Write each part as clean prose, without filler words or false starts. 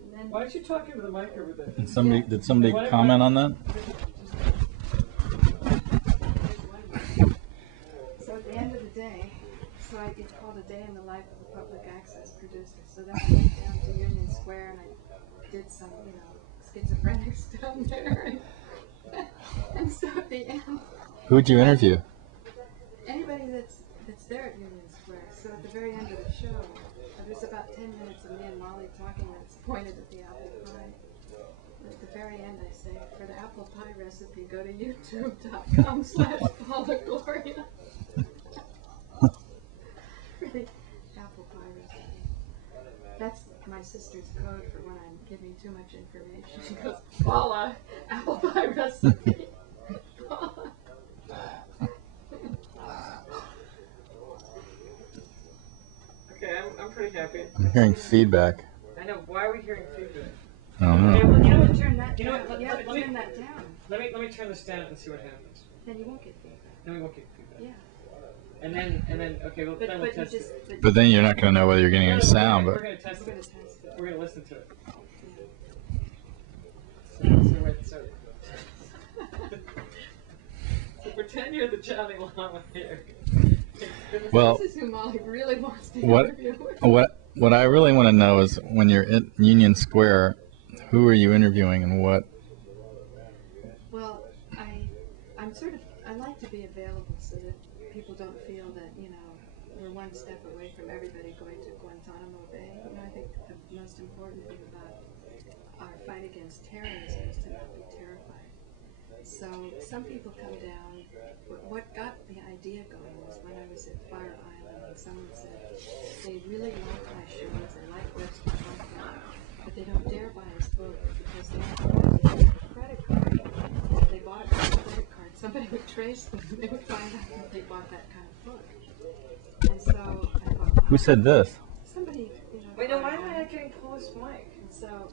And then Why don't you talk into the mic over there? And somebody did somebody comment on that? So at the end of the day, so it's called A Day in the Life of a Public Access Producer. So then I went down to Union Square and I did some, you know, schizophrenics down there. And so at the end, Who'd you interview? anybody that's there at Union Square. So at the very end of the show, there's about 10 minutes of me and Molly talking that's pointed at the apple pie. And at the very end I say, for the apple pie recipe, go to youtube.com/PaulaGloria. For the apple pie recipe. That's my sister's code for when I'm giving too much information. She goes, Paula, apple pie recipe. Paula. Okay, I'm pretty happy. I'm hearing feedback. I know. Why are we hearing feedback? I don't know. You have to turn that You know down. what, You have to let me- turn that down. Let me turn this down and see what happens. Then you won't get feedback. Then we won't get feedback. Yeah. And then okay, well, then we'll But you test just. it. But then you're not going to know whether you're getting any sound. We're But gonna test We're gonna it. test it. We're gonna listen to it. Yeah. So wait, so pretend you're the Johnny Lama here. well, This is who Molly really wants to what interview. what I really want to know is when you're in Union Square, who are you interviewing and what? Well, I like to be available so that people don't feel that, you know, we're one step away from everybody going to Guantanamo Bay. You know, I think the most important thing about our fight against terrorism is to not be terrified. So some people come down. What got the idea going was when I was at Fire Island and someone said they really like my shows, they like Webster Humphrey, but they don't dare buy his book because they don't have a credit card. If they bought it with a credit card, somebody would trace them and they would find out that they bought that kind of book. And so I thought, Who said this? somebody, you know. Wait, no, why am I not getting Paula's mic? And so,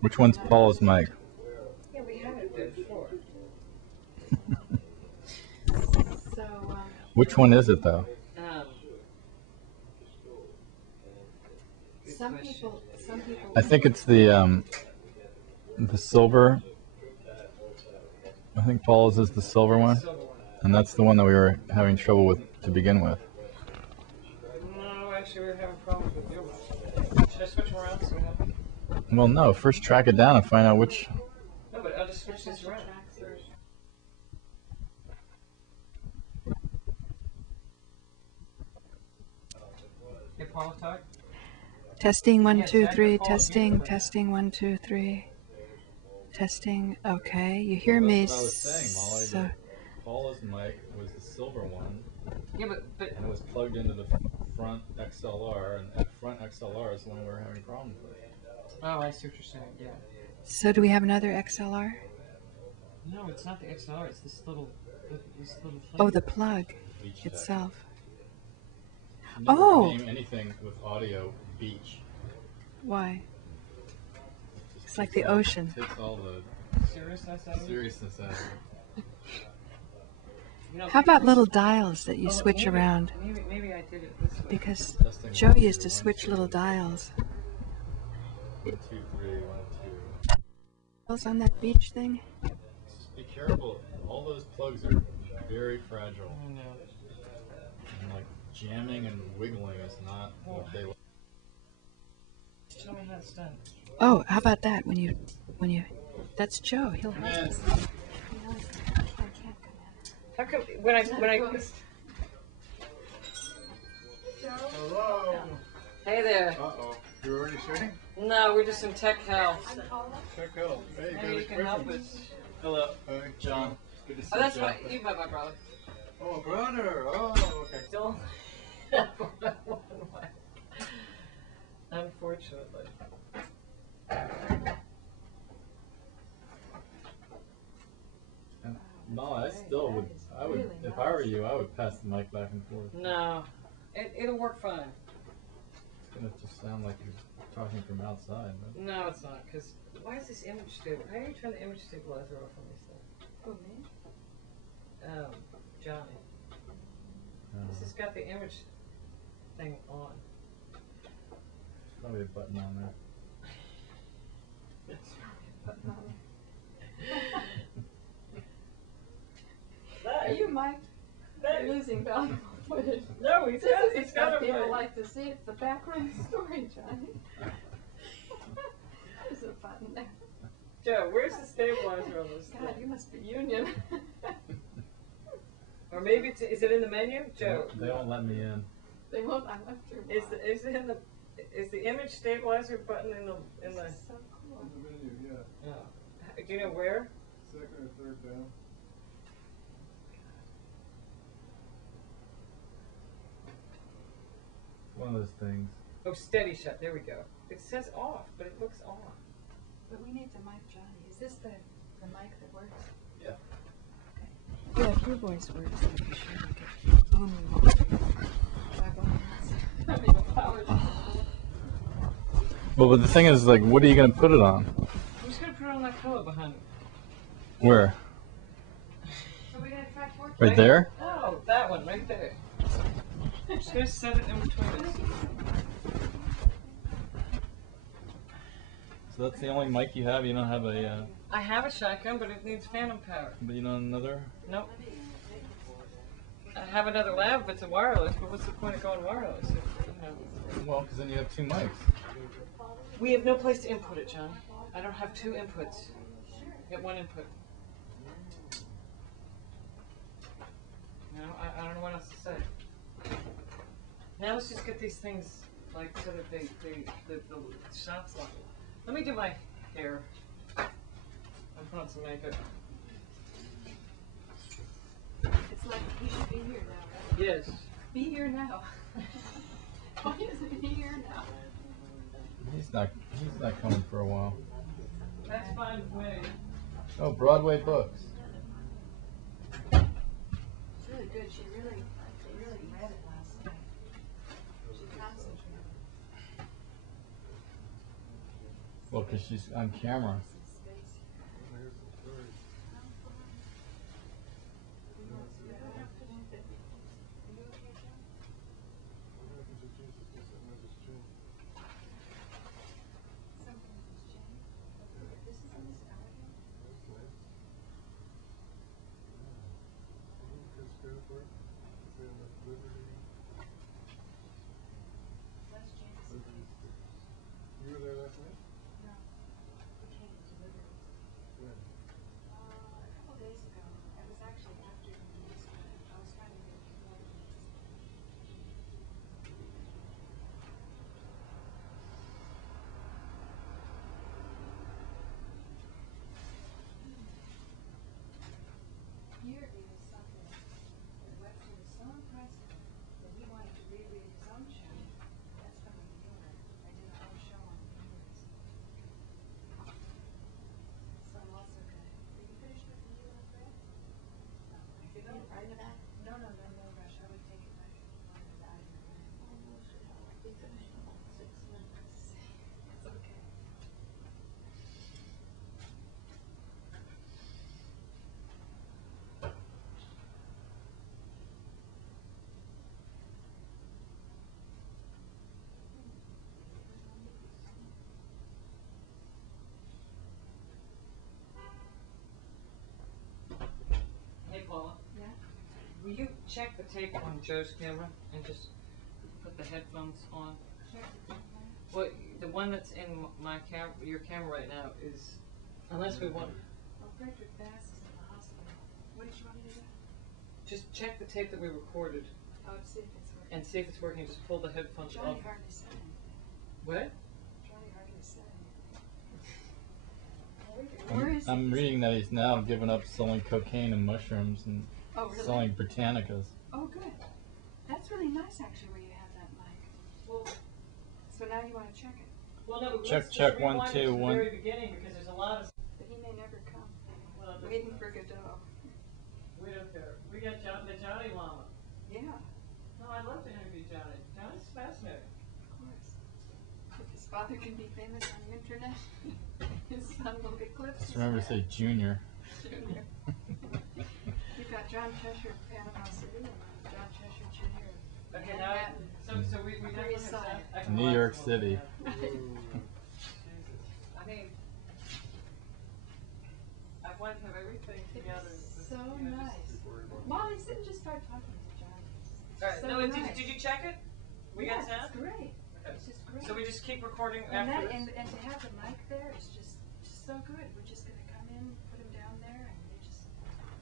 Which one's Paula's mic? Yeah, we haven't been before. so Which one is it though? some people. I think it's the silver. I think Paula's is the silver one, Silver one. and that's the one that we were having trouble with to begin with. No, actually, we were having problems with your one. Should I switch them around so we have? Well, no. First, track it down and find out which. No, but I'll just switch this around. Hey, Paula, talk. Testing 1 Yes, 2 I 3. can call Testing. you. Testing 1 2 3. Testing. Okay, you hear me? So Paula's mic was the silver one, Yeah, but and it was plugged into the front XLR, and that front XLR is the one we were having problems with. oh, I see what you're saying. Yeah. So do we have another XLR? No, it's not the XLR. It's this little thing. Oh, the plug Beach tech. itself. You never Oh. name anything with audio beach. Why? Just It's like takes the all- ocean. Takes all the Seriousness out of it? seriousness out of it. You know, How about little dials that you switch maybe- around? Maybe I did it this way. Because Testing Joe 1, used 2, to 1, switch 2. little dials. 1 2 3 1 2. Dials on that beach thing? Just be careful. All those plugs are very fragile. I know. And like jamming and wiggling is not what they like. Tell me how it's done. Oh, how about that? When you, that's Joe. He'll help Man. us. He knows that. I can't come in. How come when I Hello. Hey there. Uh-oh. You're already shooting? No, we're just in tech hell. Check out. Hey, Maybe you can help us. Hello. Hey, John. Good to see Oh, that's you. right. You met my brother. Oh, brother. Oh, okay. Don't. Unfortunately. No, I still would. I would, if I were you, I would pass the mic back and forth. No, it'll work fine. It's gonna just sound like you're talking from outside. But No, it's not. Cause why is this image stable? How do you turn the image stabilizer off on these things? Oh, me? Johnny. This has got the image thing on. there's probably a button on there. Putting on That Are is- you Mike? that You're losing valuable footage. No, he's got, This he's is got what a people way. like to see. It's the background story, Johnny. There's a button there. Joe, where's the stabilizer on this God, thing? you must be union. Or maybe it's, is it in the menu, Joe? They won't let me in. They won't. I left your Is it in the is the image stabilizer button in the So cool. On the menu, yeah. do you know where? Second or third down. One of those things. Oh, steady shut. There we go. It says off, but it looks on. But we need to mic Johnny. Is this the mic that works? Yeah. Okay. Yeah, if your voice works, I'd be sure we could only Well, but the thing is, like, what are you gonna put it on? I'm just gonna put it on that pillow behind it. Where? So we're gonna try 14? Right there? Oh, that one right there. I'm just gonna set it in between us. So that's the only mic you have? You don't have a, I have a shotgun, but it needs phantom power. but you don't have another? Nope. I have another lab if it's a wireless, but what's the point of going wireless? If, you know. Well, because then you have two mics. We have no place to input it, John. I don't have two inputs. I got one input. No, I don't know what else to say. Now let's just get these things like so that the shots look. Let me do my hair. I'm putting on some makeup. It's like he should be here now, right? Yes. Be here now. Why isn't he here now? He's not coming for a while. That's fine with me. Oh, Broadway books. It's really good. She really read it last night. She concentrated. Well, because she's on camera. Here's the story. What happens if Jesus does something like this change? This is in this alleyway? That's nice. Yeah. Kids go for it. They have enough liberty. That's James. Liberty Street. You were there last night? No. We came to Liberty. When? A couple days ago. It was actually after the news. I was trying to get people over to this. Here is something that Webster was so impressed with that he wanted to reread his own show. That's from the viewer. I did a whole show on the viewers. So I'm also gonna. Did you finish with the viewer, Fred? No. I could get right to that? No rush. I would take it back when I was out of your room. Almost. I'll be finished in about 6 minutes. It's okay. Hey Paula, Yeah? will you check the tape on Joe's camera and just put the headphones on? Sure. Well, the one that's in my your camera right now is, unless we want, Well, Frederick Bass is in the hospital. What did you want me to do? just check the tape that we recorded Oh, to see if it's working. and see if it's working. Just pull the headphones Johnny off. hardly said anything. What? Johnny hardly said anything. Where is I'm reading that he's now given up selling cocaine and mushrooms and Oh, really? selling Britannicas. Oh, good. That's really nice, actually, where you have that mic. Well, So now you want to check it. well, no, but Check, let's check, just 1, rewind 2, it to 1. the very beginning because there's a lot of. But he may never come. Well, Waiting for Godot. we don't care. We got the Johnny Llama. Yeah, No, I'd love to interview Johnny. Johnny's fascinating. of course. If his father can be famous on the internet, his son will get clips. Just remember to say Junior. Junior. You've got John Cheshire of Panama City and John Cheshire Jr. of Okay, now, Manhattan. so we definitely have Side. that. New York City. Jesus. I mean, want to have everything together. It's so You know, nice. Before he went. Molly, sit and just start talking to John. Alright, So no, nice. did you check it? We Yes, got 10? it's great. Okay. It's just great. So we just keep recording and after that, this? and to have the mic there is just so good. We're just gonna come in, put him down there, and they just.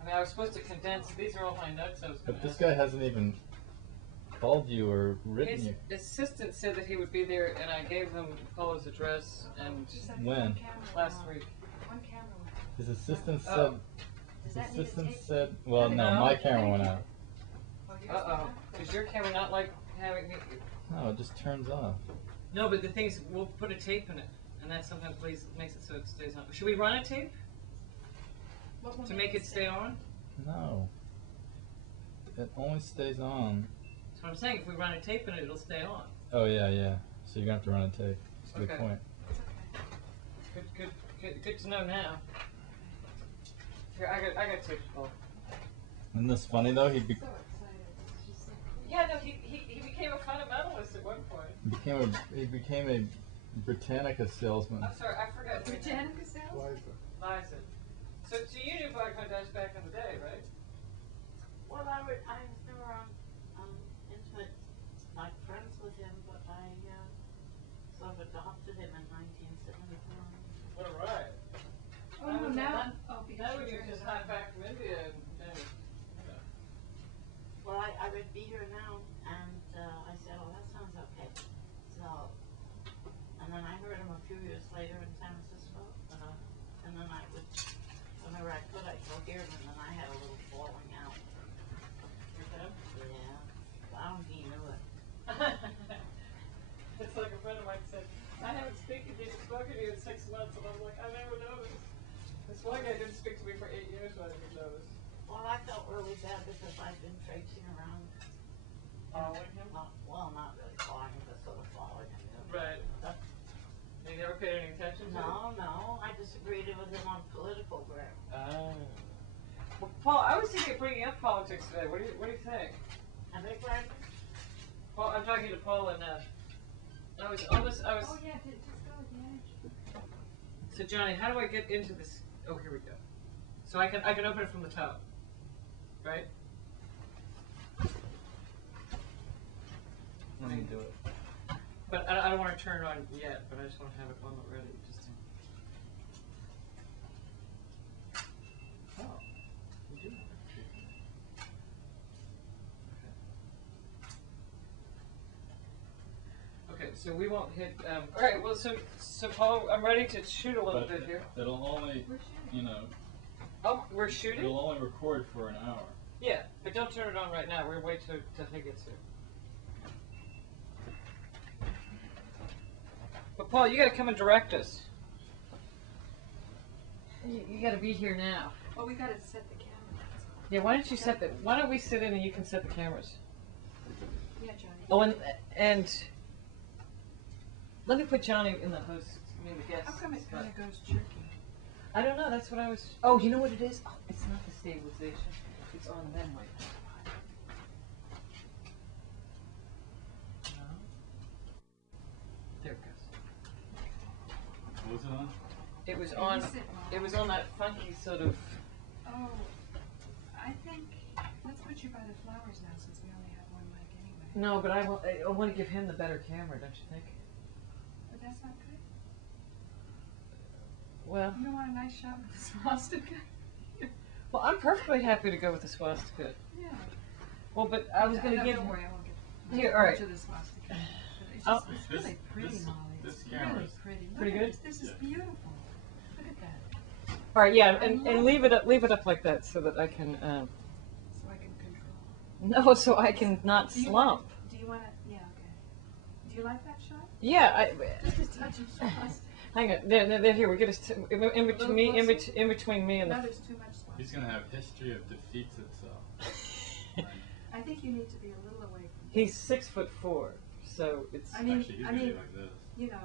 I mean, I was supposed to condense. These are all my notes I was going But to this guy hasn't even called you or written His you. assistant said that he would be there, and I gave him Paula's address and Just like When? one camera last went week. out. One camera went out. His assistant Oh. said. Does His that need a assistant tape? said. Well, no, No. my camera went out. Oh, yours Uh-oh. went out? Does your camera not like having me? No, it just turns off. No, but the thing is, we'll put a tape in it, and that sometimes makes it so it stays on. Should we run a tape What will to make it stay on? No. It only stays on. That's what I'm saying. If we run a tape in it, it'll stay on. Oh yeah, yeah. So you're gonna have to run a tape. That's a good Okay. point. It's okay. Good to know now. Here, I got tape. Oh. Isn't this funny though? So excited. It's just so cool. Yeah, no, he became a fundamentalist at one point. He became a Britannica salesman. I'm sorry, I forgot. Britannica sales? Liza. Liza. So you knew Bhagavan back in the day, right? Well, I was never intimate, like friends with him, but I sort of adopted him in 1974. What a ride. Oh, no, now. Oh, because Now you're you just turned hop back from India and Well, I would be here now, and I said, oh, that sounds okay. So, and then I heard him a few years later in San Francisco, and then I would, whenever I could, I'd go hear him, and then I had a little falling out. with him. Yeah, I don't think he knew it. It's like a friend of mine said, I haven't spoken to you in 6 months, and I'm like, I never noticed. This one guy didn't speak to me for 8 years, but I didn't notice. Well, I felt really bad because I've been traipsing around. Following him? Not really following him, but sort of following him. Right. You never paid any attention to it? No, I disagreed with him on political grounds. Oh. Well, Paul, I was thinking of bringing up politics today. What do you think? I beg pardon? Paul, I'm talking to Paul and I was. Oh, yeah, just go with the edge. So Johnny, how do I get into this? Oh, here we go. So I can open it from the top, right? Let me do it. But I don't want to turn it on yet. But I just want to have it on ready. Just to... Oh, we do have it. Okay, so we won't hit. All right. Well, so Paul, I'm ready to shoot a little But bit here. it'll only, We're shooting. you know, Oh, we're shooting. it'll only record for an hour. Yeah, but don't turn it on right now. We're gonna wait till he gets here. But Paul, you got to come and direct us. You got to be here now. Oh, we gotta set the camera. Yeah. Why don't you set the? Why don't we sit in and you can set the cameras? Yeah, Johnny. Oh, and let me put Johnny in the host. I mean the guest. How come it spot. kind of goes jerky? I don't know. That's what I was. Oh, you know what it is? Oh, it's not the stabilization. It's on them right now. No. There it goes. What was it on? It was Can on. you sit, Mom? It was on that funky sort of. Oh, I think, let's put you by the flowers now since we only have one mic anyway. No, but I want to give him the better camera, don't you think? But that's not good. Well, You don't want a nice shot with the swastika? well, I'm perfectly happy to go with the swastika. Yeah. Well, but I was going to No, give. don't worry, I won't get Here, all right. to the swastika. But it's, Oh. just, it's really pretty, Molly. This It's camera really is pretty. Look pretty at good? This is beautiful. Look at that. All right, yeah, I and love leave it up like that so that I can. So I can control. No, so I can not Do you slump. want- Do you want to? Yeah, okay. Do you like that shot? Yeah, Just a touch of swastika. hang on. There, here we get us in between me, in between me and No, the. there's too much swastika. He's gonna have history of defeats itself. I think you need to be a little away from. He's 6'4", so it's. I mean, Actually, he's I gonna be mean, like this. you know,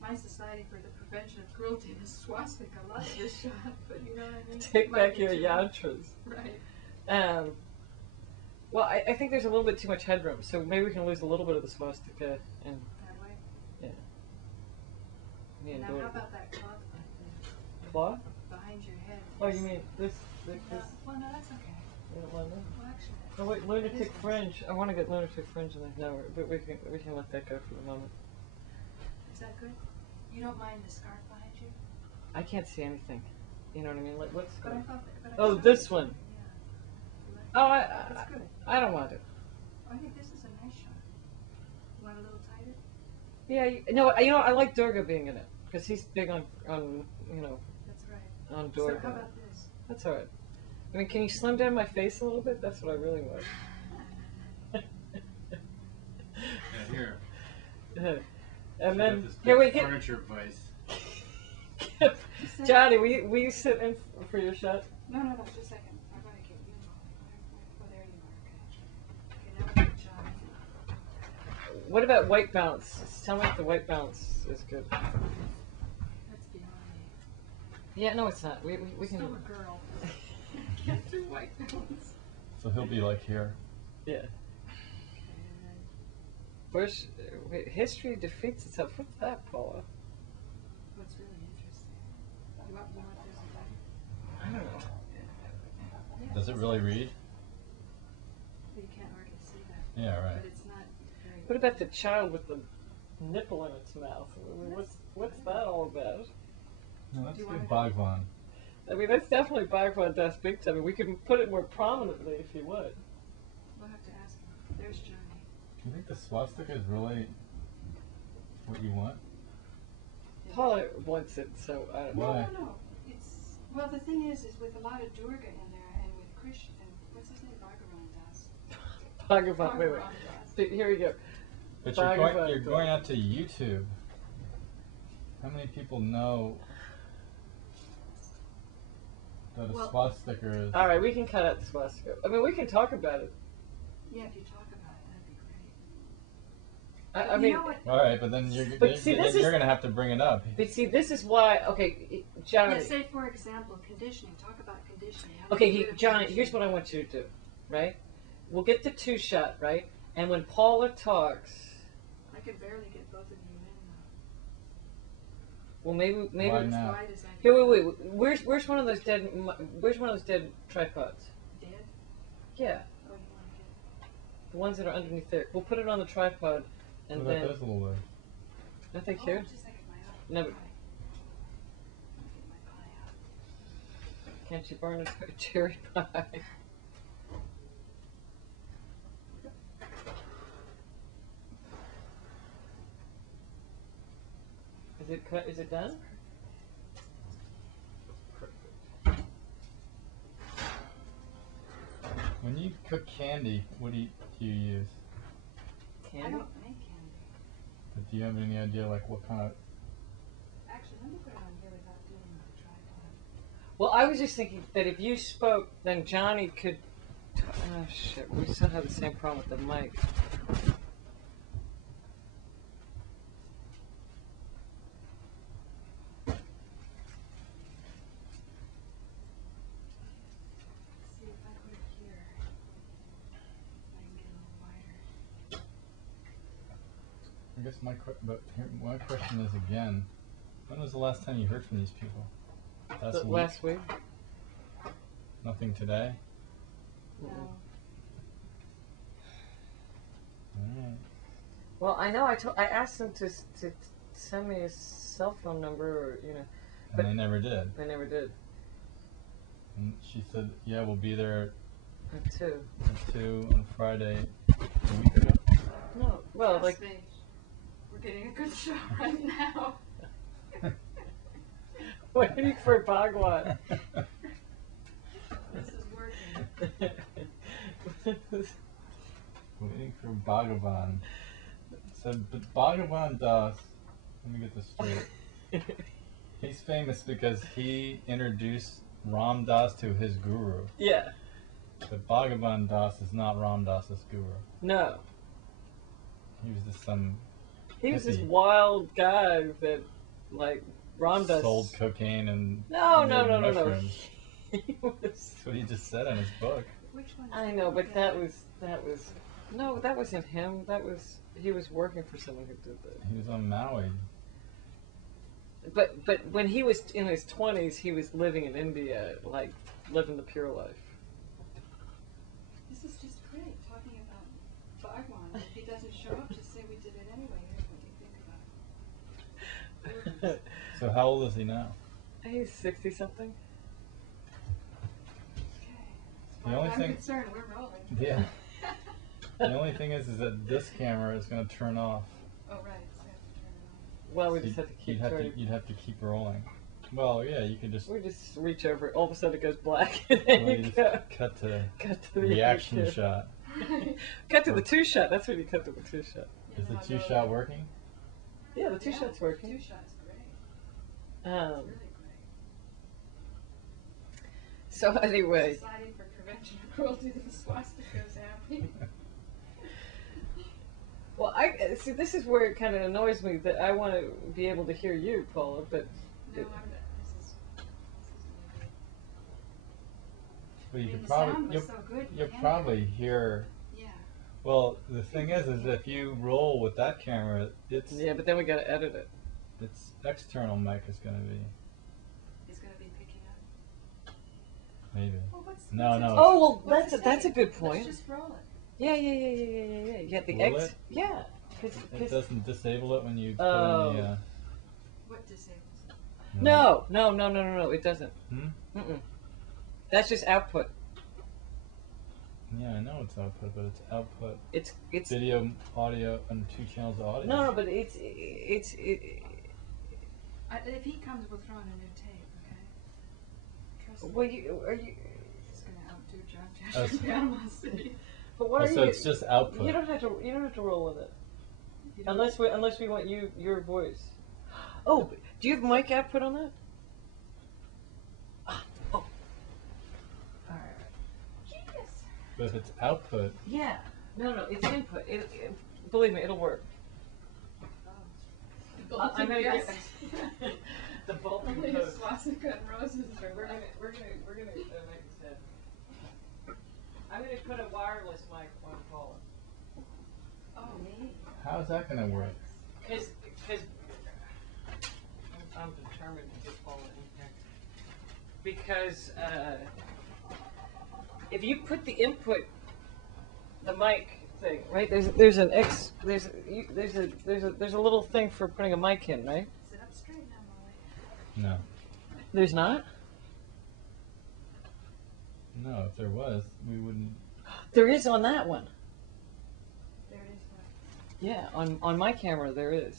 my Society for the Prevention of Cruelty is swastika. I love this shot, but you know what I mean? Take Might back be your too much. yantras. Right. Well, I think there's a little bit too much headroom, so maybe we can lose a little bit of the swastika and That way. yeah. Now, do how it. about that cloth back there? Cloth? Behind Oh, you mean this? This? Well, no, that's okay. You don't want that? Well, actually, Oh wait, it lunatic is fringe. I want to get lunatic fringe in there. No, but we can let that go for the moment. Is that good? You don't mind the scarf behind you? I can't see anything. You know what I mean? Like what's But I good? thought that, Oh, this one. Yeah. Oh, That's good. I don't want it. I think this is a nice shot. You want a little tighter? Yeah, you know I like Durga being in it because he's big on you know That's right. on So Durga. how about this? That's all right. I mean, can you slim down my face a little bit? That's what I really want. Yeah, here. And then This here we big get furniture place. Johnny. Will you sit in for your shot? No, just a second. I'm going to get you. Oh, there you are. Okay. Okay, now we get Johnny. What about white balance? Tell me if the white balance is good. That's beyond me. Yeah, no, it's not. We can. Still a girl. Can't do white balance. So he'll be like here. Yeah. Where's history defeats itself? What's that, Paula? What's really interesting? You want this and that? I don't know. Yeah, Does it really read? You can't hardly see that. Yeah, right. But it's not very. What about the child with the nipple in its mouth? I mean, what's that all about? No, that's Do you good, wanna- Bhagavan. I mean, that's definitely Bhagavan Das Big Time. We could put it more prominently if you would. We'll have to ask him. There's Johnny. Do you think the swastika is really what you want? Paula wants it, so I don't know. Why? No. It's well. The thing is with a lot of Durga in there, and with Krishna, and what's his name, Bhagavan Das. Bhagavan, wait. Das. Here we go. But Bhagavan you're going out to YouTube. How many people know that a Well- swastika is? All right, we can cut out the swastika. I mean, we can talk about it. Yeah, if you talk about it, that'd be great. I You mean, know what? All right, but then you're But see, this is- going to have to bring it up. but see, this is why. Okay, Johnny. Yeah, say for example, conditioning. Talk about conditioning. How do Okay, you get a Johnny. conditioning? Here's what I want you to do. Right? We'll get the 2-shot, right? And when Paula talks, I could barely get both of you in. well, maybe. Why As not? wide as I Here, can. wait. Where's one of those dead? Where's one of those dead tripods? Dead? Yeah, Oh, you want to get? the ones that are underneath there. We'll put it on the tripod, and What about then those little legs? nothing Oh, here. just a second, my eye. No, but- Pie. Get my pie out. Can't you burn a cherry pie? Is it cut? Is it done? When you cook candy, what do you use? I Candy? don't make candy. But do you have any idea, like, what kind of... Actually, let me put it on here without doing the tripod. Well, I was just thinking that if you spoke, then Johnny could. Oh shit! We still have the same problem with the mic. See if I put it here. I can get a little wider. I guess my question is, again, when was the last time you heard from these people? Last week. Nothing today? No. Alright. Well, I know. I asked them to send me a cell phone number, or And But- they never did. they never did. And she said, yeah, we'll be there Me too. at 2 on Friday a week ago. No. Well, Trust like me, we're getting a good show right now. waiting for Bhagwan. This is working. Waiting for Bhagavan. So, but Bhagavan Das, let me get this straight. He's famous because he introduced Ram Das to his guru. Yeah. But Bhagavan Das is not Ram Das's guru. No. He was just some He was this hippie. wild guy that, like, Ramdas sold cocaine and No. mushrooms. He was. That's what he just said in his book. Which one? I know, but that was. No, that wasn't him. He was working for someone who did that. He was on Maui. but when he was in his 20s, he was living in India, like living the pure life. This is just great, talking about Bhagavan. If he doesn't show up, just say we did it anyway. Here's what you think about it. So how old is he now? He's 60 something. Okay. As The far only as I'm thing- concerned, we're rolling. Yeah. The only thing is that this camera is going to turn off. Oh, right. So I have to turn it Well, we So just have to keep you'd have turning. you'd have to keep rolling. Well, yeah, you could just, We just reach over. All of a sudden, it goes black, and then well, you you go. just cut to Cut to the reaction other two. shot. on. Cut to the 2-shot. That's when you cut to the 2-shot. Is the 2-shot working? Yeah, the 2-shot's working. 2-shot's great. Um, It's really great. so anyway, Society for Prevention of Cruelty to the Swastika is happy. well, I see. This is where it kind of annoys me that I want to be able to hear you, Paula, but No, this is really Well, you good. could The probably sound was you'll, so good. you'll and- probably hear. Yeah. Well, the thing is if you roll with that camera, it's yeah, but then we got to edit it. its external mic is going to be It's going to be picking up. maybe. Well, No, what's no. it- Oh well, what's it that's a say? good point. Let's just roll it. Yeah. You got the Will X. it? Yeah, It because doesn't disable it when you put Oh. in the. What disables it? no, it doesn't. Hmm? Mm-mm. That's just output. Yeah, I know it's output, but it's output It's video, audio, and 2 channels of audio. no, but it's If he comes, we'll throw in a new tape, okay? Trust me. well, you are you. It's going to outdo John Oh, Tasha's Panama City. But what Oh, are so you? it's just output. You don't have to. You don't have to roll with it You don't- unless we want your voice. Oh, do you have mic output on that? Oh. All right. Genius. But if it's output, Yeah. No, it's input. Believe me, it'll work. I'm gonna Yes. get the bulk of Only those. swastika and roses are We're gonna make this happen. I'm gonna put a wireless mic on Paula. Oh, me. how's that going to work? Because I'm determined to get Paula in here. Because if you put the input, the mic thing, right? There's an X. There's a little thing for putting a mic in, right? Sit up straight now, Molly. No. There's not. No, if there was, we wouldn't. There is on that one. There it is. Yeah, on my camera there is.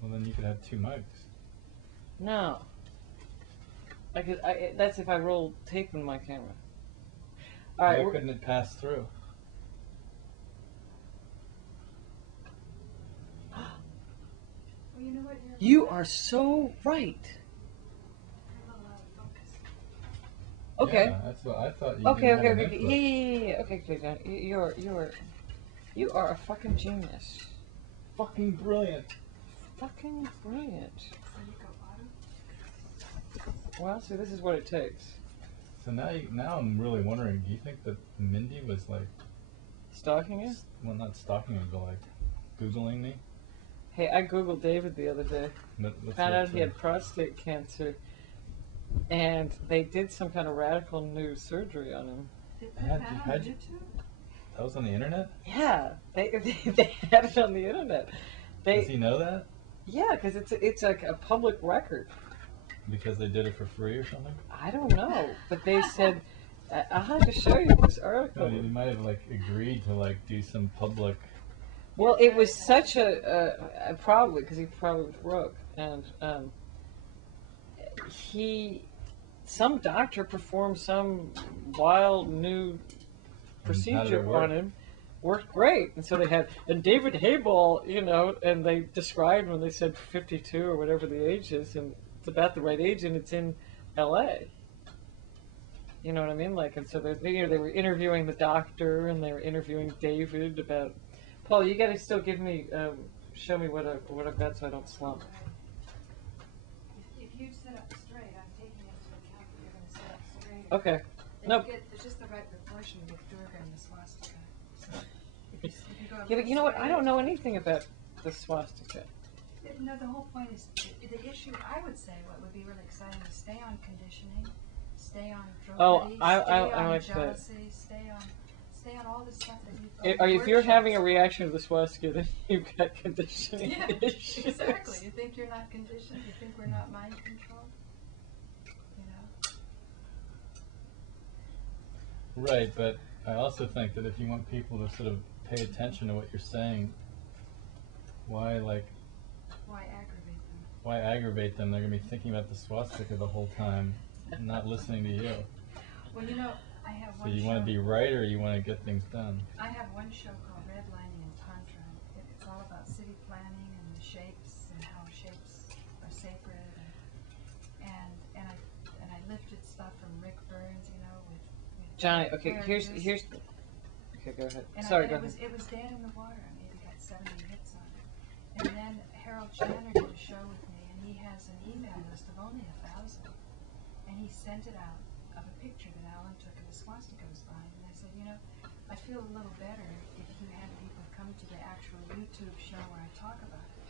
Well, then you could have 2 mics. No. That's if I roll tape in my camera. All right. Why we're- couldn't it pass through? Well, you know what? You are so right. You're a little out of focus. Okay. Yeah, that's what I thought you Okay. didn't have an Okay. input. Yeah. Okay. John. You are a fucking genius. Fucking brilliant. Fucking brilliant. So you go auto? Well, see, this is what it takes. So now I'm really wondering, do you think that Mindy was like, Stalking you? well, not stalking me, but like Googling me? Hey, I googled David the other day. What's Found that out he for? had prostate cancer, and they did some kind of radical new surgery on him. Did How'd that you- on how'd you- YouTube? That was on the internet? Yeah, they had it on the internet. Does he know that? Yeah, because it's like a public record. Because they did it for free or something? I don't know, but they said I'll have to show you this article. No, he might have like agreed to like do some public. Well, it was such probably because he probably was broke, and some doctor performed some wild new How did it procedure work? on him. Worked great, and so they had and David Hayball, and they described when they said 52 or whatever the age is, and it's about the right age, and it's in L.A. You know what I mean? Like, and so they were interviewing the doctor, and they were interviewing David about. Paul, you got to still give me, show me what I've got so I don't slump. If you sit up straight, I'm taking into account that you're going to sit up straight. Okay. Then Nope. you get it's just the right proportion with Durga and the swastika. So if you go a Yeah, but little you know what? I straight- don't know anything about the swastika. No, the whole point is, the issue, I would say, what would be really exciting is stay on conditioning, stay on drudgery, stay on like that. jealousy, stay on all the stuff that If you're having a reaction to the swastika, then you've got conditioning yeah, issues. exactly. You think you're not conditioned? You think we're not mind controlled? You know? Right, but I also think that if you want people to sort of pay attention to what you're saying, why aggravate them? They're going to be thinking about the swastika the whole time and not listening to you. Well, you know, I have So one you show. want to be right or you want to get things done? I have one show called Redlining and Tantra. It's all about city planning and the shapes and how shapes are sacred. And I lifted stuff from Rick Burns, you know, with Johnny, okay, Fair here's use. okay, go ahead. And Sorry, I, go it ahead. was it was Dead in the Water. I maybe got 70 hits on it. And then Harold Channer did a show with me, and he has an email list of only 1,000. And he sent it out of a picture that Alan took of the swastika was behind. And I said, you know, I'd feel a little better if you had people come to the actual YouTube show where I talk about it.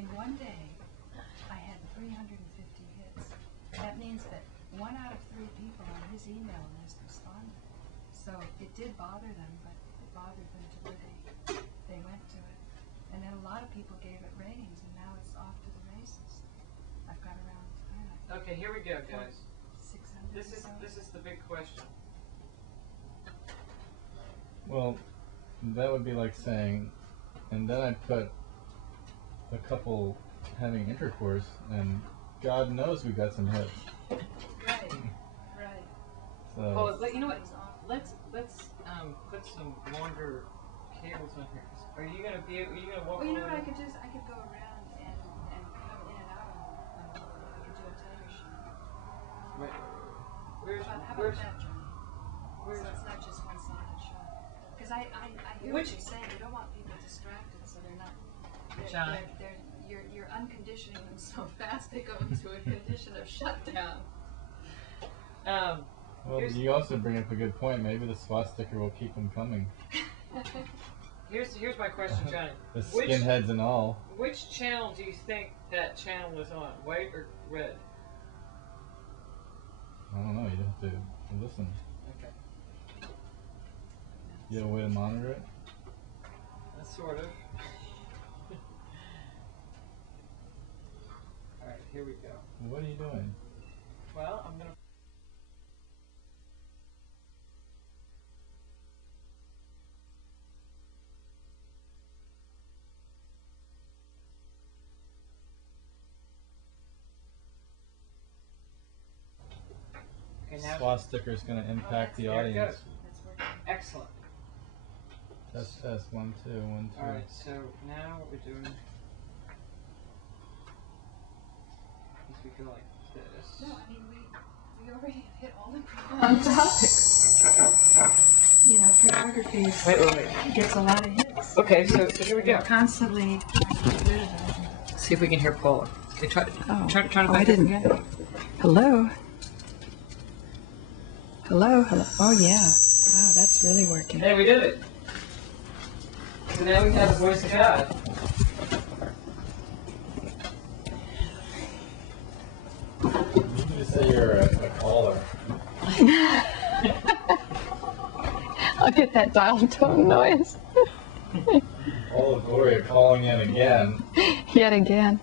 In one day, I had 350 hits. That means that 1 out of 3 people on his email list responded. So it did bother them, but it bothered them to where they went to it. And then a lot of people gave it ratings, and now it's off to the races. I've got around, I don't know, Okay, here we go, guys. 600 This or so. is the big question. Well, that would be like saying, and then I put a couple having intercourse, and God knows we got some hits. Right, right. So Oh, but you know what? Let's put some longer cables on here. Are you gonna walk? Well, you know over what I there? could do is I could go around and come in and out on I could do a tiger shot. Wait. Where's How about where's that, Johnny? So it's not just one-sided shot. Because I hear what you're saying. You don't want people distracted, so they're not. John. You're unconditioning them so fast they go into a condition of shutdown. well, you also bring up a good point. Maybe the swastika will keep them coming. Here's my question, Johnny. The skinheads and all. Which channel do you think that channel was on? White or red? I don't know. You'd have to listen. Okay. You have a way to monitor it? Sort of. Alright, here we go. What are you doing? Well, I'm gonna. Okay, now. Swastika is going to impact the There it audience. goes. Excellent. Test 1 2 1 2. Alright, so now what we're doing is we go like this. No, I mean we already hit all the profound topics. You know, pornography Wait. gets a lot of hits. Okay, so here we go. We're constantly. See if we can hear Paula. Okay, try to Oh, back I up didn't. again. Hello. Hello. Oh yeah. Wow, that's really working. Hey, we did it. So now we have the voice of God. You can just say you're a caller. I'll get that dial tone noise. All of Gloria calling in again. Yet again.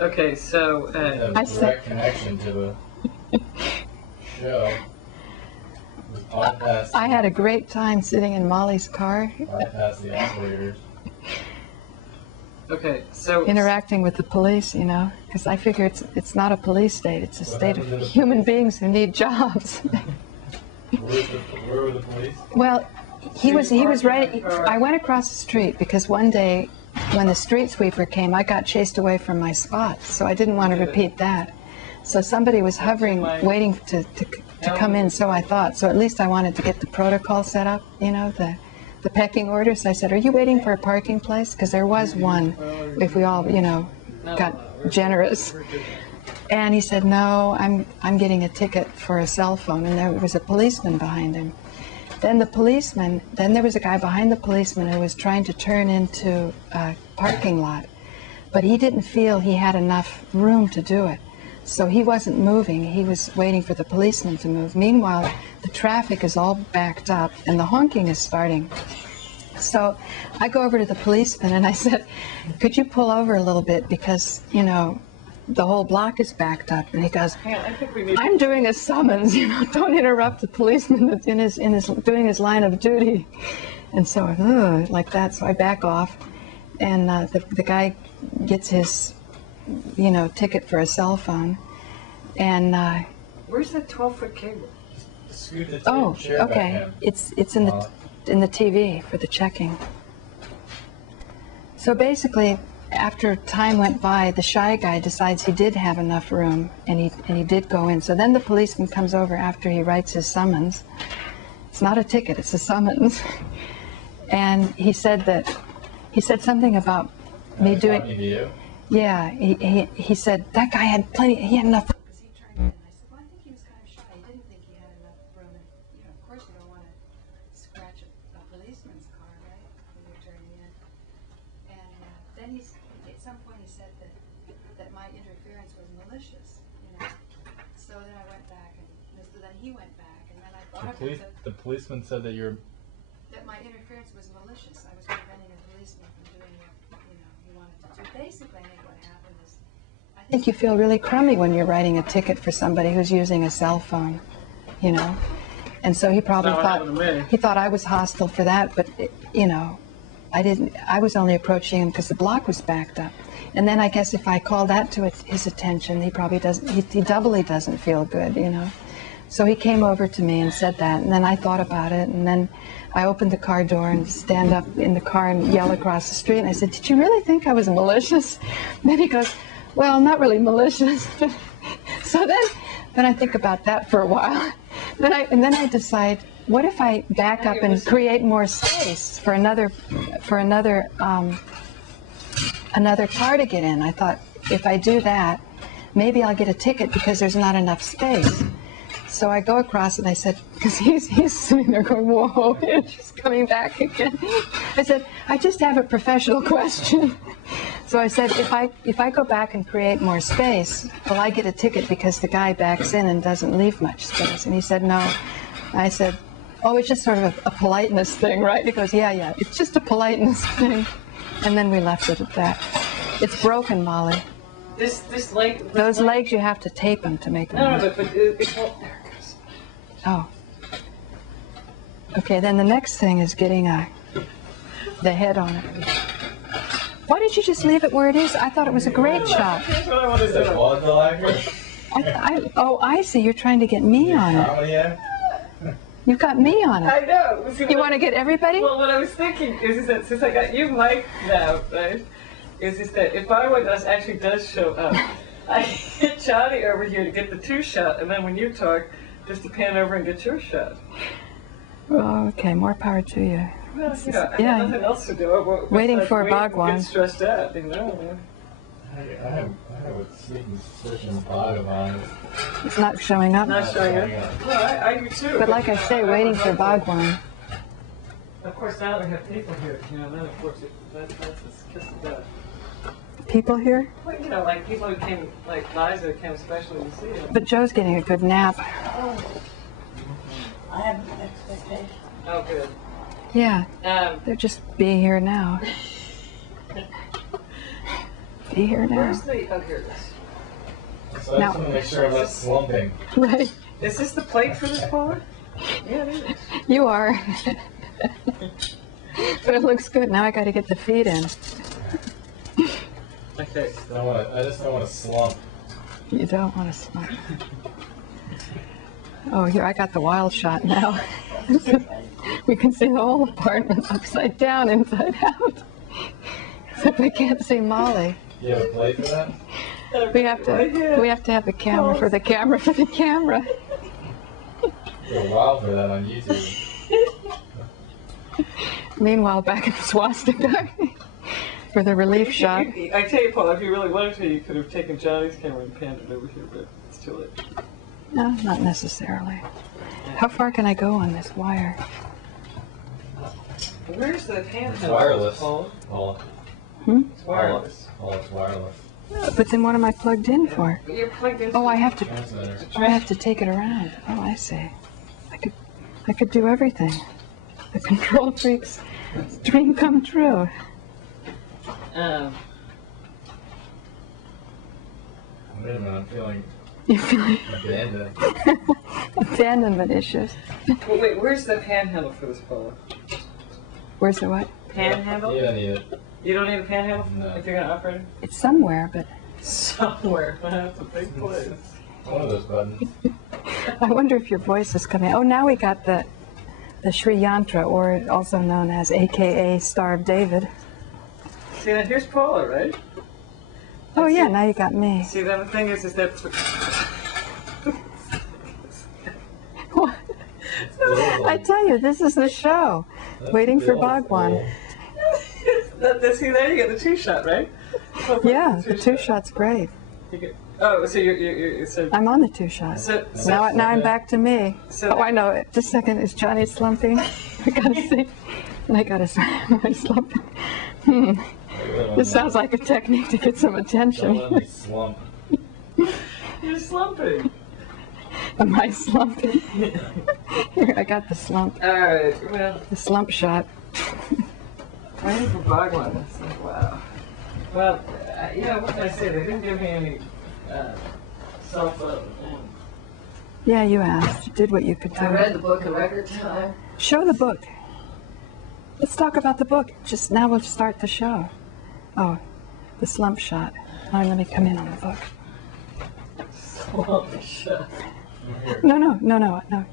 Okay, so Have I a said- direct connection to the show. Bypass, I had a great time sitting in Molly's car, bypass the operators. okay, so interacting with the police, you know, because I figure it's not a police state, it's a What state of happened to the human police? beings who need jobs. Where were the police? Well, he was right. I went across the street because one day when the street sweeper came, I got chased away from my spot, so I didn't want to repeat that. So somebody was hovering, waiting to come in, so I thought. So at least I wanted to get the protocol set up, you know, the pecking order. So I said, are you waiting for a parking place? Because there was one, if we all, you know, got generous. And he said, no, I'm getting a ticket for a cell phone. And there was a policeman behind him. Then there was a guy behind the policeman who was trying to turn into a parking lot. but he didn't feel he had enough room to do it. So he wasn't moving. He was waiting for the policeman to move. Meanwhile, the traffic is all backed up and the honking is starting. So I go over to the policeman and I said, could you pull over a little bit because, you know, the whole block is backed up. And he goes, I think we need I'm doing a summons, you know, don't interrupt the policeman that's in his doing his line of duty. And so, like that, so I back off, and the guy gets his, you know, ticket for a cell phone, and Where's that 12-foot cable? Scoot the oh, chair back okay, in. it's in the TV for the checking. So basically, after time went by, the shy guy decides he did have enough room, and he did go in. So then the policeman comes over after he writes his summons. It's not a ticket, it's a summons. And he said something about me doing. Talking to you? Yeah, he said that guy had he had enough room. Because he turned in, and I said, well, I think he was kind of shy. He didn't think he had enough room. And, you know, of course, you don't want to scratch a policeman's car, right, when you're turning in. And then at some point he said that my interference was malicious, you know. So then I went back, and so then he went back, and then I thought The policeman said that you're. that my interference was malicious. I was preventing a policeman from doing what, you know, he wanted to do. Basically, I think what happened is, I think you feel really crummy when you're writing a ticket for somebody who's using a cell phone, you know. And so he probably Not what happened to me. he thought I was hostile for that, but you know, I was only approaching him because the block was backed up. And then I guess if I call that to his attention, he probably doesn't. He doubly doesn't feel good, you know. So he came over to me and said that, and then I thought about it, and then I opened the car door and stand up in the car and yell across the street, and I said, did you really think I was malicious? And then he goes, well, not really malicious. So then I think about that for a while. And then I decide, what if I back up and create more space for another car to get in? I thought, if I do that, maybe I'll get a ticket because there's not enough space. So I go across and I said, because he's sitting there going, whoa, and she's coming back again. I said, I just have a professional question. So I said, if I go back and create more space, will I get a ticket because the guy backs in and doesn't leave much space? And he said, no. I said, oh, it's just sort of a politeness thing, right? He goes, yeah, it's just a politeness thing. And then we left it at that. It's broken, Molly. This leg. Those legs, you have to tape them to make them. No, but it won't. There it goes. Oh. Okay, then the next thing is getting the head on it. Why did you just leave it where it is? I thought it was a great shot. Here's what I want to Is it do. water lacquer? Oh, I see. You're trying to get me on it. Comedy act? You've got me on I it. know. See, You want to get everybody? Well, what I was thinking is that since I got you Mike now, right, is that if Bhagavan actually does show up, I get Johnny over here to get the two shot, and then when you talk, just to pan over and get your shot. Oh, okay, more power to you. Well, you know, I Yeah. have nothing else to do. Waiting for wait and Bhagavan. Get stressed out, you know. I have a sneaking suspicion Bhagavan is It's not showing up. Not showing it. Well, I do too. But like I say, waiting for Bhagavan. Of course, now they have people here. You know, then of course that's a kiss of death. People here? Well, you know, like people who came, like Liza came especially to see him. But Joe's getting a good nap. I have an expectation. Oh, good. Yeah, they're just being here now. Be here now. Where's the? Oh, here it is. So I just want to make sure I'm not slumping. Right. Is this the plate for this part? Yeah, it is. You are. But it looks good. Now I got to get the feet in. Okay. I just don't want to slump. You don't want to slump. Oh, here, I got the wild shot now. We can see the whole apartment upside down, inside out. Except we can't see Molly. You have a plate for that? We have to have the camera for the camera for the camera. Go wild for that on YouTube. Meanwhile, back at the Swastika for the relief shot. I tell you, Paul, if you really wanted to, you could have taken Johnny's camera and panned it over here, but it's too late. No, not necessarily. How far can I go on this wire? Where's the handheld? It's wireless. Paul? Well, It's wireless. Oh, it's wireless. But then what am I plugged in for? You're plugged into Oh, I have to. Transmitter. I have to take it around. Oh, I see. I could do everything. The control freak's dream come true. Um, Wait a minute, I'm feeling You feel like abandoned. abandonment issues. well, wait, where's the panhandle for this polo? Where's the what? Panhandle? You don't need it. You don't need a panhandle No. if you're gonna operate it? It's somewhere, but Somewhere. That's a big place. One of those buttons. I wonder if your voice is coming. Oh, now we got the Sri Yantra, or also known as AKA Star of David. See, now here's Paula, right? Oh yeah, now you got me. See, then the thing is that What? I tell you, this is the show. Waiting for Bhagwan. see, there you get the two-shot, right? Yeah, the two shot's great. Oh, so you're so. I'm on the two shot. So, Now I'm back to me. So- Oh, I know it. Just a second. Is Johnny slumping? I gotta see. And I gotta say, am I slumping? This sounds like a technique to get some Don't attention. let me slump. You're slumping. Am I slumping? Here, I got the slump. All right. Well, The slump shot. waiting for Bhagwan. It's like, wow. Well, what can I say? They didn't give me any self-love. Yeah, you asked. You did what you could I do. read the book in record time. Show the book. Let's talk about the book. Just now we'll start the show. Oh, the slump shot. All right, let me come in on the book. Holy shit. No. Yeah,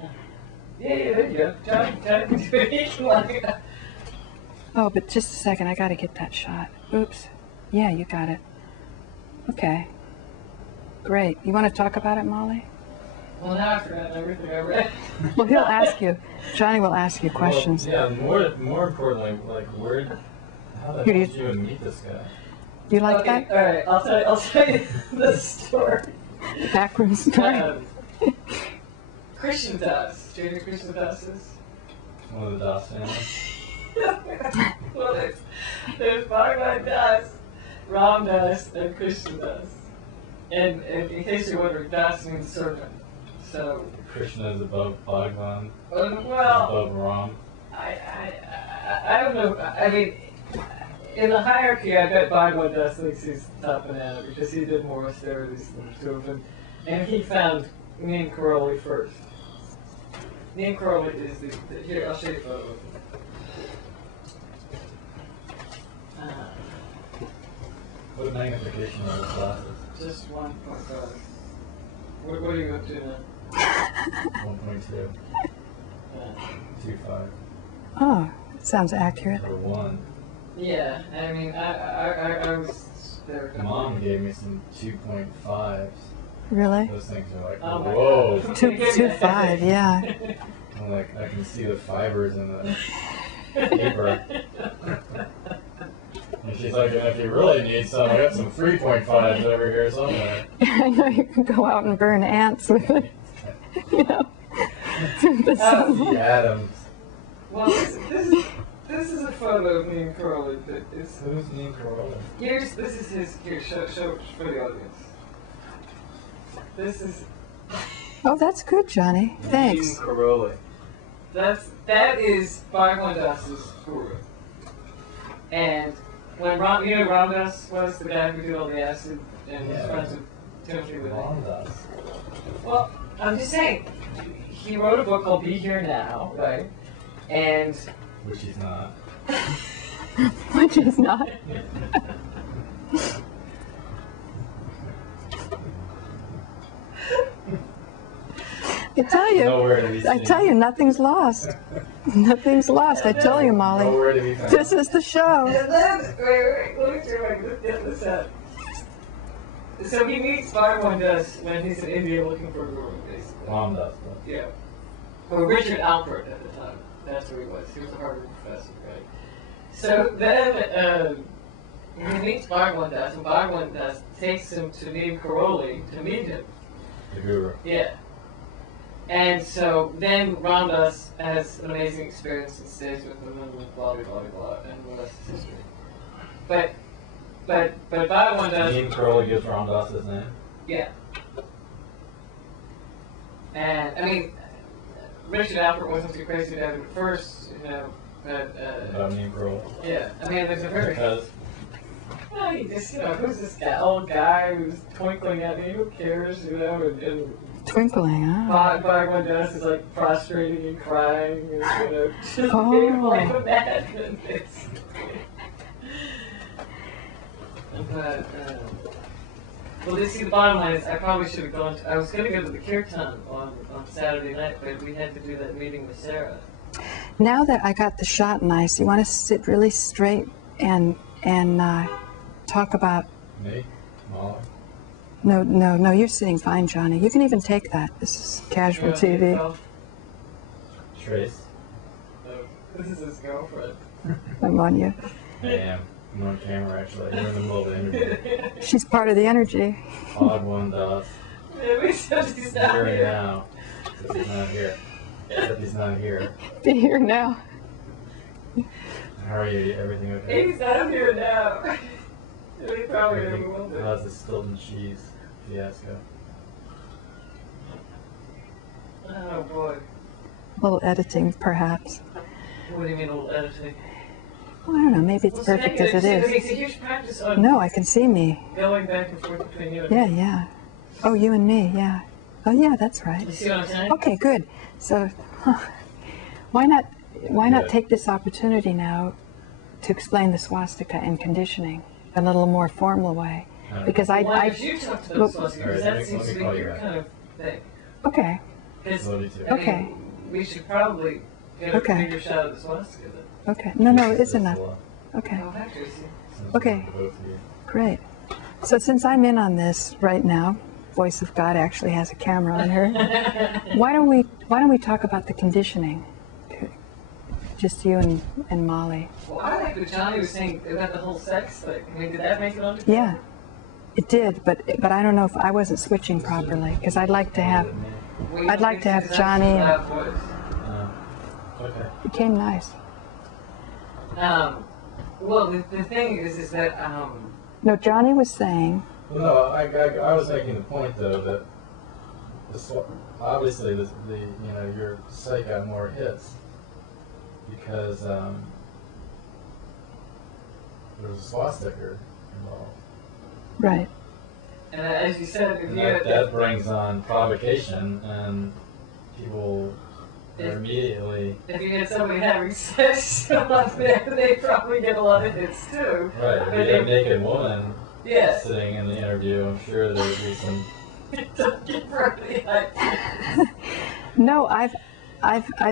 there you go. Johnny can do it. He can like it. Oh, but just a second. I gotta get that shot. Oops. Yeah, you got it. Okay. Great. You want to talk about it, Molly? Well, now I've forgotten everything I read. Well, he'll ask you. Johnny will ask you questions. Well, yeah, more importantly, like how the hell Who do you- did you even meet this guy? Do you like Okay, all right. I'll tell you the story. that? Backroom story? Christian Das. Do you know who Christian Das is? One of the Das family. Well, there's Bhagavan Das, Ram Das, and Krishna Das. And in case you're wondering, Das means servant. So, Krishna is above Bhagavan, well, above Ram. I don't know. I mean, in the hierarchy, I bet Bhagavan Das thinks he's top banana because he did more austerities than the two of them. And he found Neem Karoli first. Neem Karoli is here, I'll show you a photo of him. What magnification are those glasses? Just 1.5. What are you up to now? 1.2, 2.5, Oh, that sounds accurate. or 1. Yeah, I mean, I was there. Mom gave me some 2.5s. Really? Those things are like, Oh my whoa. God. 2.5, yeah. I'm like, I can see the fibers in the paper. And she's like, if you really need some, I got some 3.5s over here somewhere. I know you can go out and burn ants with it. You know? The That's sun- the atoms. Well, this is a photo of me and Carly. That is Who's Neem Karoli? this is his. Here, show for the audience. This is Oh, that's good, Johnny. Thanks. Neem Karoli. that is Bhagavan Das's guru. And when Ram Das was the guy who did all the acid and was Yeah. friends with Timothy with Ram Das. Well, I'm just saying, he wrote a book called Be Here Now, right? And Which he's not. Which is not. Nowhere to be I seen. tell you, nothing's lost. Nothing's lost. I tell you, Molly. Nowhere to be found. This is the show. and then, wait, let me see if I can just get this out. So he meets Bhagavan Das when he's in India looking for a guru, basically. Ram Das. Yeah. Or Richard Alpert at the time. That's who he was. He was a Harvard professor, right? So then he meets Bhagavan Das, and Bhagavan Das takes him to Neem Karoli to meet him. The guru. Yeah. And so then Ram Das has an amazing experience and stays with him and blah, blah, blah, blah, and the rest is history. But but Bhagavan does. Neem Karoli gives Ram Dass his name. Yeah. And I mean, Richard Alpert wasn't too crazy about it at first, you know, but About Neem Karoli. yeah. I mean, there's a very. Because Well, he just, you know, who's this guy, old guy who's twinkling at me? Who cares, you know? And Twinkling, huh? Bhagavan Das is like prostrating and crying, and, you know, just Oh. being like that. And it's, but, well, you see, the bottom line is I probably should have gone to, I was going to go to the Kirtan on Saturday night, but we had to do that meeting with Sarah. Now that I got the shot nice, you want to sit really straight and talk about. me, Molly. No, you're sitting fine, Johnny. You can even take that. This is casual You know, TV. yourself. Trace. This is his girlfriend. I'm on you. I am. I'm on camera actually. We're in the middle of the interview. She's part of the energy. Bhagavan Das. Maybe somebody's not Here and here. now. Except he's not here. Except he's not here. Be here now. How are you? Everything okay? He's not here now. He probably never will be. How's the Stilton cheese fiasco? Oh boy. A little editing, perhaps. What do you mean a little editing? Well, I don't know. Maybe it's Well, perfect so as it it's is. a huge practice on No, I can see me. going back and forth between you and Yeah, me. yeah. Oh, you and me. Yeah. Oh, yeah. That's right. You see what I'm saying? Okay, good. So, why not Good. take this opportunity now to explain the swastika and conditioning in a little more formal way? Because Why I don't you talk to look- those swastikas? Alright, That let seems me to be call you your back. kind of thing. okay. 'Cause, Love you too. I mean, Okay. we should probably get Okay. a bigger shot of the swastika then. Okay. No, it's It's a enough. lot. Okay. I'll have to see. Sounds Okay. good for both of you. Great. So since I'm in on this right now, Voice of God actually has a camera on her. Why don't we talk about the conditioning? Just you and Molly. Well, I like what Johnny was saying about the whole sex thing. I mean, did that make it onto? Yeah, it did, but I don't know if I wasn't switching properly because I'd like to have. Well, you I'd don't like think to have that's Johnny a and- loud voice. Okay. It came nice. Well, the thing is that No, Johnny was saying. Well, no, I was making the point though that obviously the your site got more hits because there was a swastika involved. Right. and as you said, if And you that brings on provocation, and people are If- immediately if you had somebody having sex up there, they probably get a lot of hits too. right. If But you had a if- naked woman Yeah. sitting in the interview, I'm sure there would be some. Don't get really high. No, I've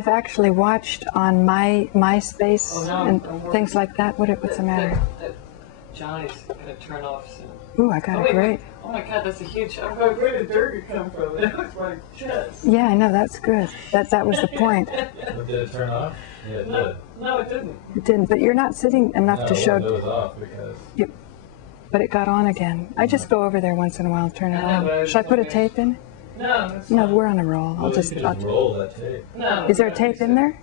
actually watched on my MySpace Oh, no, and don't worry. things like that. What's the matter? Johnny's gonna turn off soon. Ooh, I got Oh, a wait, great. wait. Oh my God, that's a huge. I'm like, where did Durga come from? It looks like chest. Yeah, I know that's good. That was the point. But did it turn off? Yeah, it No, did. no, it didn't. It didn't, but you're not sitting enough No, to it show. was off because But it got on again. I just go over there once in a while and turn it I know, but I on. Should I just put a wanna- tape in? No, that's No, fine. we're on a roll. well, you could just roll that tape. No. Is there a tape in there?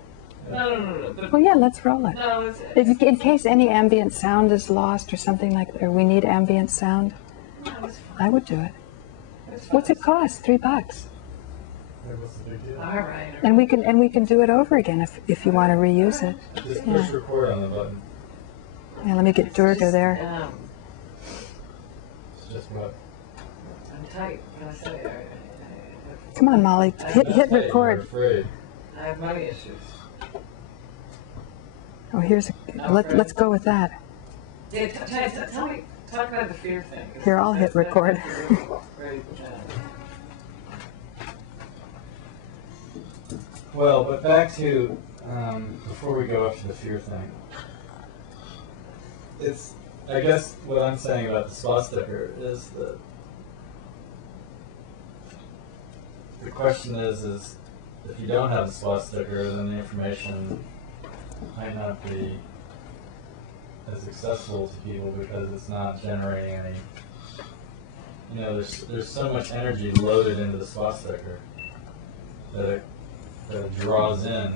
No. But, Well, yeah, let's roll it. no, it's, In case any ambient sound is lost or something like that, or we need ambient sound, no, it's I would do it. fine. What's it cost? $3. Yeah, what's the big deal? All right. And we can do it over again if you want to reuse it. Just Yeah. push record on the button. Yeah, let me get Durga there. It's just what. I'm tight. Can I say? Come on, Molly, hit That's right, record. You're afraid. I have money issues. Oh, here's a. Let's go with that. Yeah, tell me, talk about the fear thing. Here, I'll hit record. Very, Well, but back to before we go up to the fear thing. It's I guess what I'm saying about the swastika is that the question is if you don't have the swastika, then the information might not be as accessible to people because it's not generating any. You know, there's so much energy loaded into the swastika that it draws in.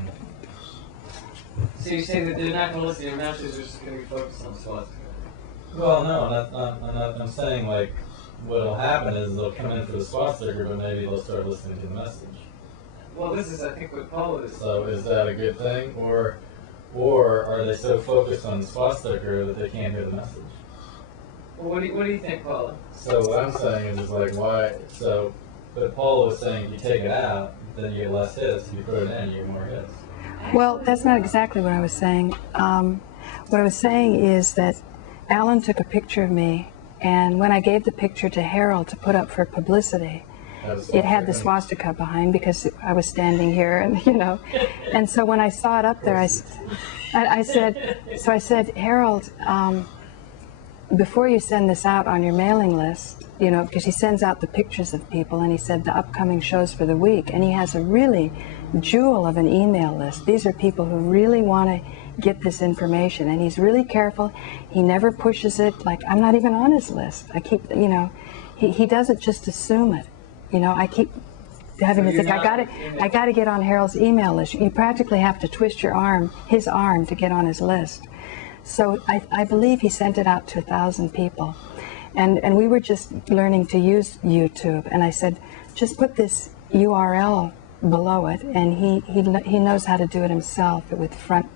So you say that they're not going to listen to your messages, they're just going to be focused on swastika. Well, no, I'm saying like what'll happen is they'll come in for the swastika, but maybe they'll start listening to the message. Well, this is, I think, what Paul is. So is that a good thing, or are they so focused on the swastika that they can't hear the message? Well, what do you think, Paula? So what I'm saying is like why? So, but Paul was saying if you take it out, then you get less hits. If you put it in, you get more hits. Well, that's not exactly what I was saying. What I was saying is that Alan took a picture of me, and when I gave the picture to Harold to put up for publicity, it had the swastika behind because I was standing here, and you know, and so when I saw it up there, I said, Harold, before you send this out on your mailing list, you know, because he sends out the pictures of people, and he said the upcoming shows for the week, and he has a really jewel of an email list. These are people who really want to get this information, and he's really careful. He never pushes it. Like, I'm not even on his list. I keep, you know, he doesn't just assume it. You know, I keep having to think, I got to get on Harold's email list. You practically have to twist your arm, his arm, to get on his list. So I believe he sent it out to 1,000 people. And we were just learning to use YouTube. And I said, just put this URL below it. And he knows how to do it himself with front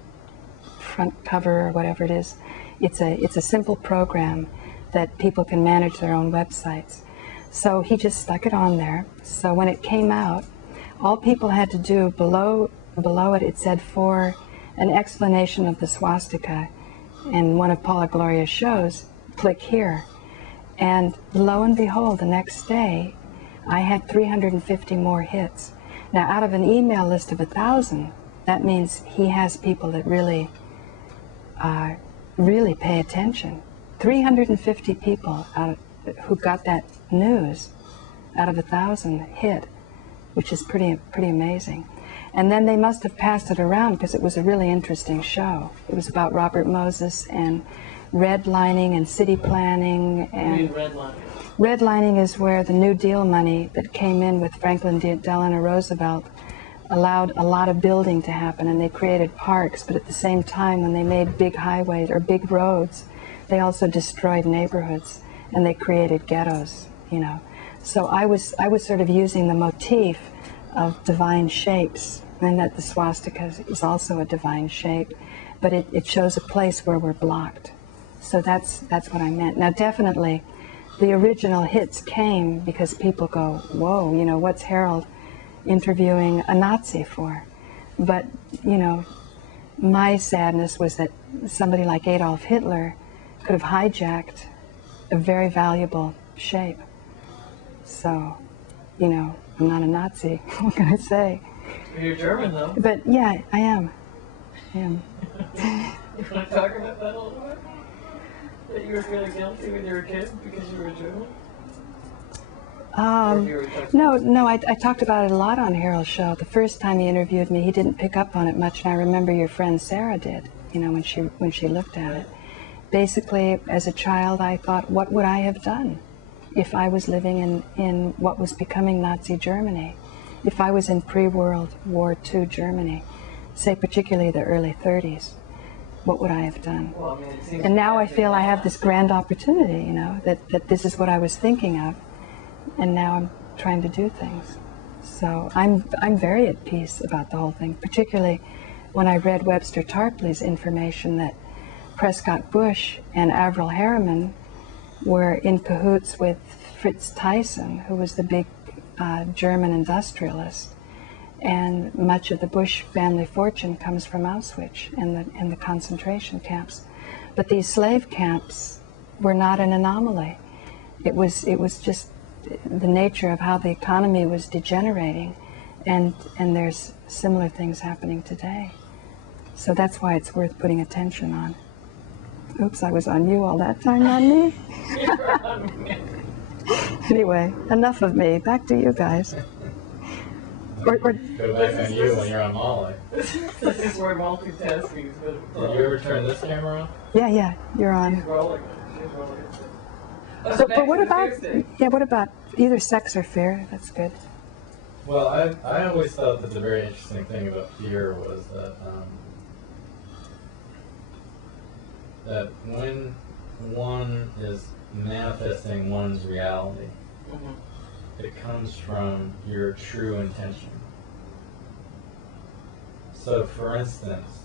cover or whatever it is. It's a simple program that people can manage their own websites. So he just stuck it on there. So when it came out, all people had to do below it, it said for an explanation of the swastika in one of Paula Gloria's shows, click here. And lo and behold, the next day, I had 350 more hits. Now, out of an email list of 1,000, that means he has people that really pay attention. 350 people who got that news out of 1,000 hit, which is pretty amazing. And then they must have passed it around because it was a really interesting show. It was about Robert Moses and redlining and city planning. And redlining? Redlining is where the New Deal money that came in with Franklin Delano Roosevelt allowed a lot of building to happen, and they created parks, but at the same time when they made big highways or big roads, they also destroyed neighborhoods and they created ghettos, you know. So I was sort of using the motif of divine shapes, and that the swastika is also a divine shape, but it shows a place where we're blocked. So that's what I meant. Now definitely the original hits came because people go, whoa, you know, what's Harold interviewing a Nazi for? But, you know, my sadness was that somebody like Adolf Hitler could have hijacked a very valuable shape. So, you know, I'm not a Nazi, what can I say? You're German, though. But yeah, I am. I am. You want to talk about that a little bit? That you were feeling guilty when you were a kid because you were German? No, I talked about it a lot on Harold's show. The first time he interviewed me, he didn't pick up on it much, and I remember your friend Sarah did, you know, when she looked at it. Basically, as a child, I thought, what would I have done if I was living in what was becoming Nazi Germany? If I was in pre-World War II Germany, say particularly the early 30s, what would I have done? Well, I mean, and now I feel I have this grand opportunity, you know, that this is what I was thinking of, and now I'm trying to do things. So I'm very at peace about the whole thing, particularly when I read Webster Tarpley's information that Prescott Bush and Avril Harriman were in cahoots with Fritz Thyssen, who was the big German industrialist. And much of the Bush family fortune comes from Auschwitz and the concentration camps. But these slave camps were not an anomaly. It was just the nature of how the economy was degenerating, and there's similar things happening today. So that's why it's worth putting attention on. Oops, I was on you all that time, not me. Anyway, enough of me. Back to you guys. Go back on you when you're on Molly. This is where multitasking is good. Did you ever turn this camera off? Yeah, you're on. She's rolling. So, but what about either sex or fear? That's good. Well, I always thought that the very interesting thing about fear was that when one is manifesting one's reality. Mhm. It comes from your true intention. So, for instance,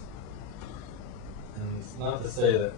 and it's not to say that